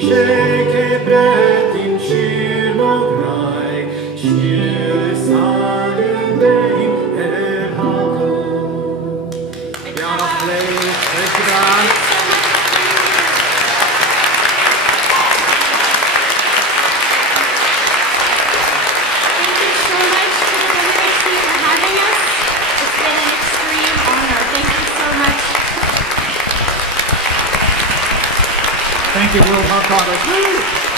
Shake bretin shirmograi, shir salim erhado. Piano play, thank you, Dan. Thank you so much to the Lyrics team for having us. It's been an extreme honor. Thank you so much. Thank you, World Hot Congress.